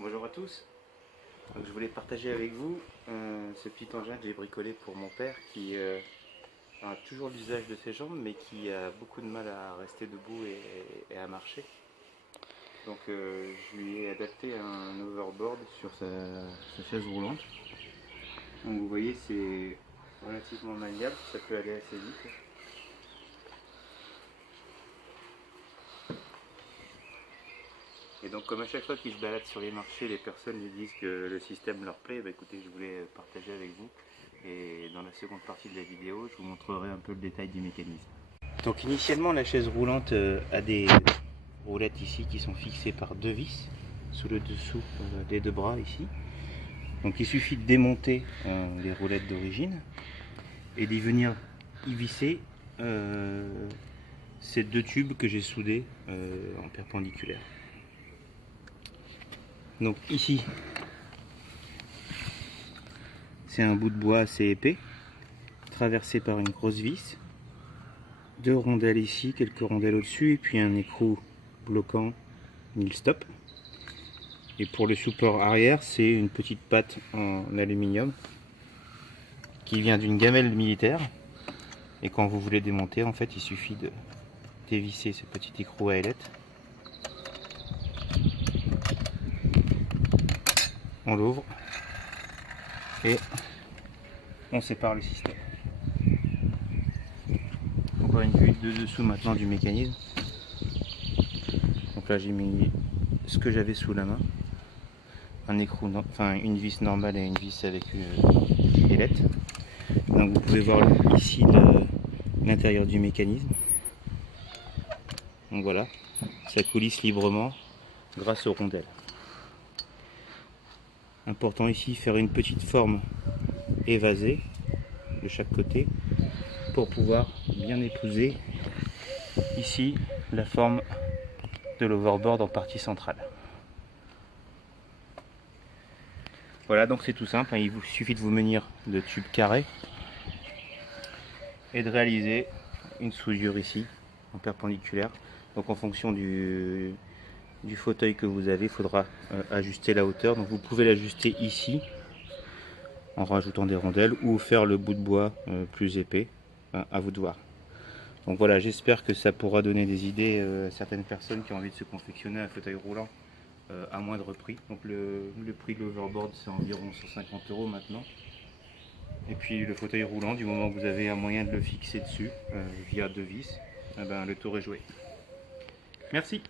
Bonjour à tous. Donc, je voulais partager avec vous ce petit engin que j'ai bricolé pour mon père qui a toujours l'usage de ses jambes mais qui a beaucoup de mal à rester debout et à marcher. Donc je lui ai adapté un overboard sur sa chaise roulante. Donc vous voyez, c'est relativement maniable, ça peut aller assez vite. Et donc comme à chaque fois qu'il se balade sur les marchés, les personnes lui disent que le système leur plaît, bah écoutez, je voulais partager avec vous. Et dans la seconde partie de la vidéo, je vous montrerai un peu le détail du mécanisme. Donc initialement, la chaise roulante a des roulettes ici qui sont fixées par deux vis sous le dessous des deux bras ici. Donc il suffit de démonter les roulettes d'origine et d'y venir y visser ces deux tubes que j'ai soudés en perpendiculaire. Donc ici, c'est un bout de bois assez épais, traversé par une grosse vis, deux rondelles ici, quelques rondelles au-dessus, et puis un écrou bloquant mille stop. Et pour le support arrière, c'est une petite patte en aluminium qui vient d'une gamelle militaire. Et quand vous voulez démonter, en fait, il suffit de dévisser ce petit écrou à ailettes. On l'ouvre et on sépare le système. On voit une vue de dessous maintenant du mécanisme. Donc là, j'ai mis ce que j'avais sous la main. Un écrou, enfin une vis normale et une vis avec une ailette. Donc vous pouvez voir ici l'intérieur du mécanisme. Donc voilà, ça coulisse librement grâce aux rondelles. Important ici, faire une petite forme évasée de chaque côté pour pouvoir bien épouser ici la forme de l'overboard en partie centrale. Voilà, donc c'est tout simple, il vous suffit de vous munir de tubes carrés et de réaliser une soudure ici en perpendiculaire. Donc en fonction du fauteuil que vous avez, il faudra ajuster la hauteur. Donc vous pouvez l'ajuster ici en rajoutant des rondelles ou faire le bout de bois plus épais, à vous de voir. Donc voilà, j'espère que ça pourra donner des idées à certaines personnes qui ont envie de se confectionner un fauteuil roulant à moindre prix. Donc le prix de l'overboard, c'est environ 150 € maintenant. Et puis le fauteuil roulant, du moment que vous avez un moyen de le fixer dessus via deux vis, ben, le tour est joué. Merci.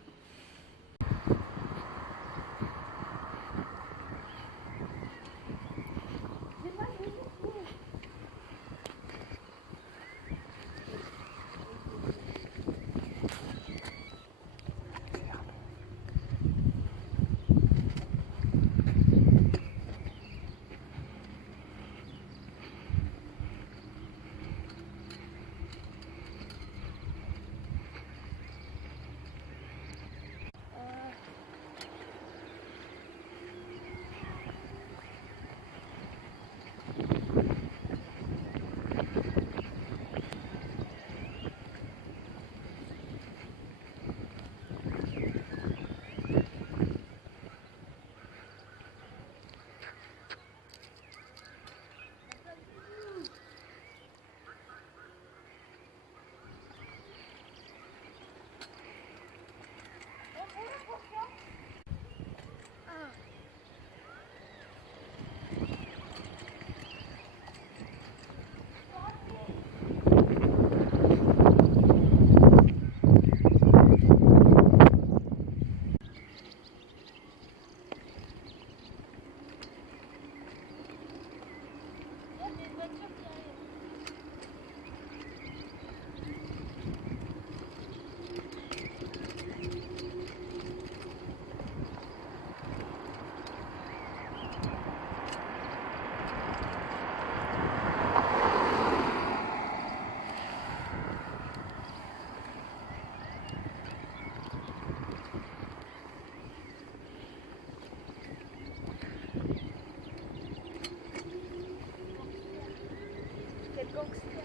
Quel gangster.